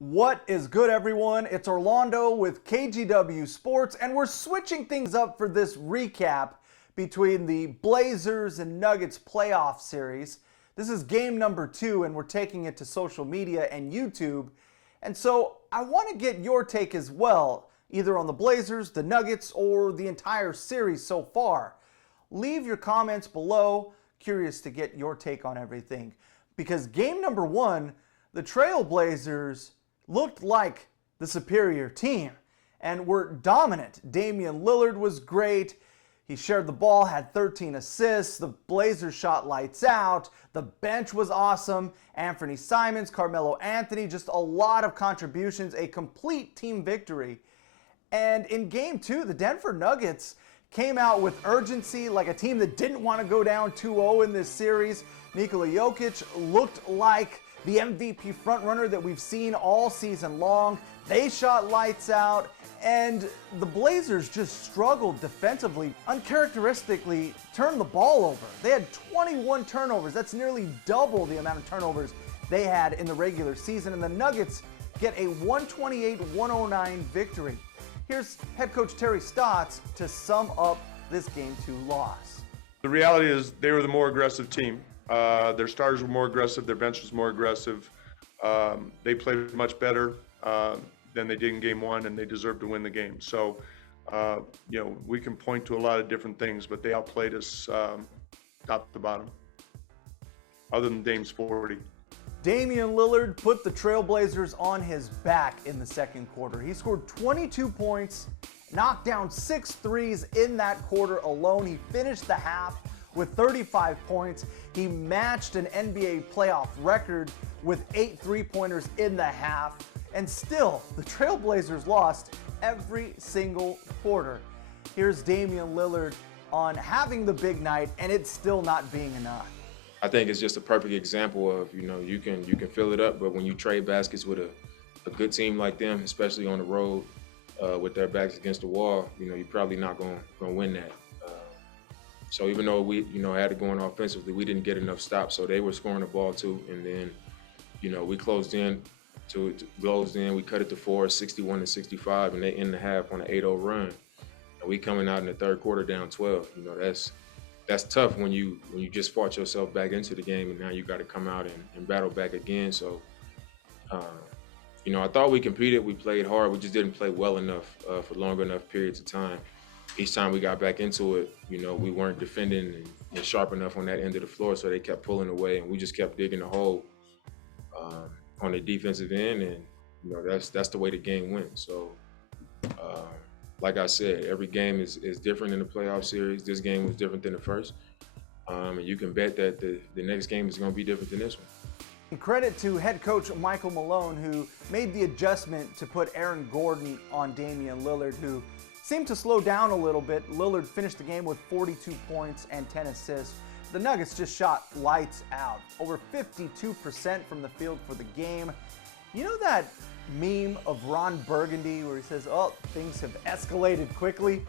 What is good, everyone? It's Orlando with KGW Sports, and we're switching things up for this recap between the Blazers and Nuggets playoff series. This is game number 2, and we're taking it to social media and YouTube. And so I want to get your take as well, either on the Blazers, the Nuggets, or the entire series so far. Leave your comments below. Curious to get your take on everything. Because game number 1, the Trailblazers looked like the superior team and were dominant. Damian Lillard was great. He shared the ball, had 13 assists. The Blazers shot lights out. The bench was awesome. Anthony Simons, Carmelo Anthony, just a lot of contributions, a complete team victory. And in game 2, the Denver Nuggets came out with urgency, like a team that didn't want to go down 2-0 in this series. Nikola Jokic looked like the MVP frontrunner that we've seen all season long. They shot lights out, and the Blazers just struggled defensively, uncharacteristically turned the ball over. They had 21 turnovers. That's nearly double the amount of turnovers they had in the regular season, and the Nuggets get a 128-109 victory. Here's head coach Terry Stotts to sum up this Game 2 loss. The reality is they were the more aggressive team. Their starters were more aggressive. Their bench was more aggressive. They played much better than they did in Game 1, and they deserved to win the game. So, we can point to a lot of different things, but they outplayed us top to bottom, other than Dame's 40. Damian Lillard put the Trailblazers on his back in the second quarter. He scored 22 points, knocked down 6 threes in that quarter alone. He finished the half with 35 points. He matched an NBA playoff record with 8 three-pointers in the half. And still, the Trailblazers lost every single quarter. Here's Damian Lillard on having the big night and it still not being enough. I think it's just a perfect example of, you can fill it up, but when you trade baskets with a good team like them, especially on the road with their backs against the wall, you're probably not going to win that. So even though we, had it going offensively, we didn't get enough stops. So they were scoring the ball too. And then, we closed in. We cut it to 4, 61-65, and they end the half on an 8-0 run. And we coming out in the third quarter down 12. That's tough when you just fought yourself back into the game, and now you got to come out and battle back again. So, I thought we competed. We played hard. We just didn't play well enough for long enough periods of time. Each time we got back into it, we weren't defending and sharp enough on that end of the floor, so they kept pulling away, and we just kept digging the hole on the defensive end, and that's the way the game went. So, like I said, every game is different in the playoff series. This game was different than the first, and you can bet that the next game is going to be different than this one. And credit to head coach Michael Malone, who made the adjustment to put Aaron Gordon on Damian Lillard, who seemed to slow down a little bit. Lillard finished the game with 42 points and 10 assists. The Nuggets just shot lights out, over 52% from the field for the game. You know that meme of Ron Burgundy where he says, "Oh, things have escalated quickly"?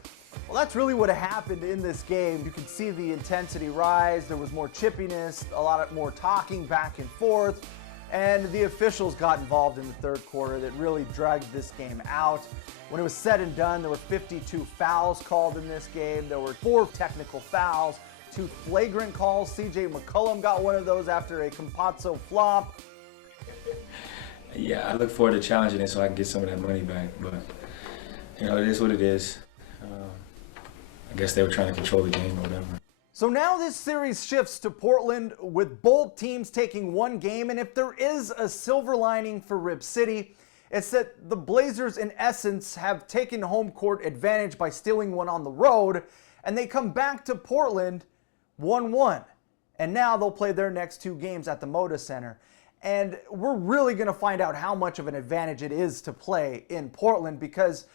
Well, that's really what happened in this game. You could see the intensity rise. There was more chippiness, a lot more talking back and forth, and the officials got involved in the third quarter that really dragged this game out. When it was said and done, there were 52 fouls called in this game. There were 4 technical fouls, 2 flagrant calls. CJ McCollum got one of those after a Campazzo flop. Yeah, I look forward to challenging it so I can get some of that money back. But, it is what it is. I guess they were trying to control the game or whatever. So now this series shifts to Portland with both teams taking one game. And if there is a silver lining for Rip City, it's that the Blazers, in essence, have taken home court advantage by stealing one on the road. And they come back to Portland 1-1. And now they'll play their next 2 games at the Moda Center. And we're really going to find out how much of an advantage it is to play in Portland, because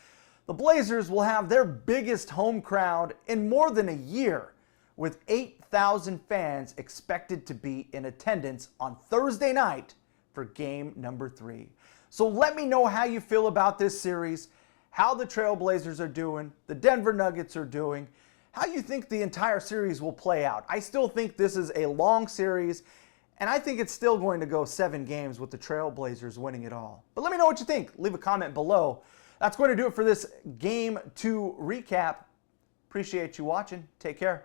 the Blazers will have their biggest home crowd in more than a year, with 8,000 fans expected to be in attendance on Thursday night for game number 3. So let me know how you feel about this series, how the Trailblazers are doing, the Denver Nuggets are doing, how you think the entire series will play out. I still think this is a long series, And I think it's still going to go 7 games with the Trailblazers winning it all. But let me know what you think. Leave a comment below. That's going to do it for this Game 2 recap. Appreciate you watching. Take care.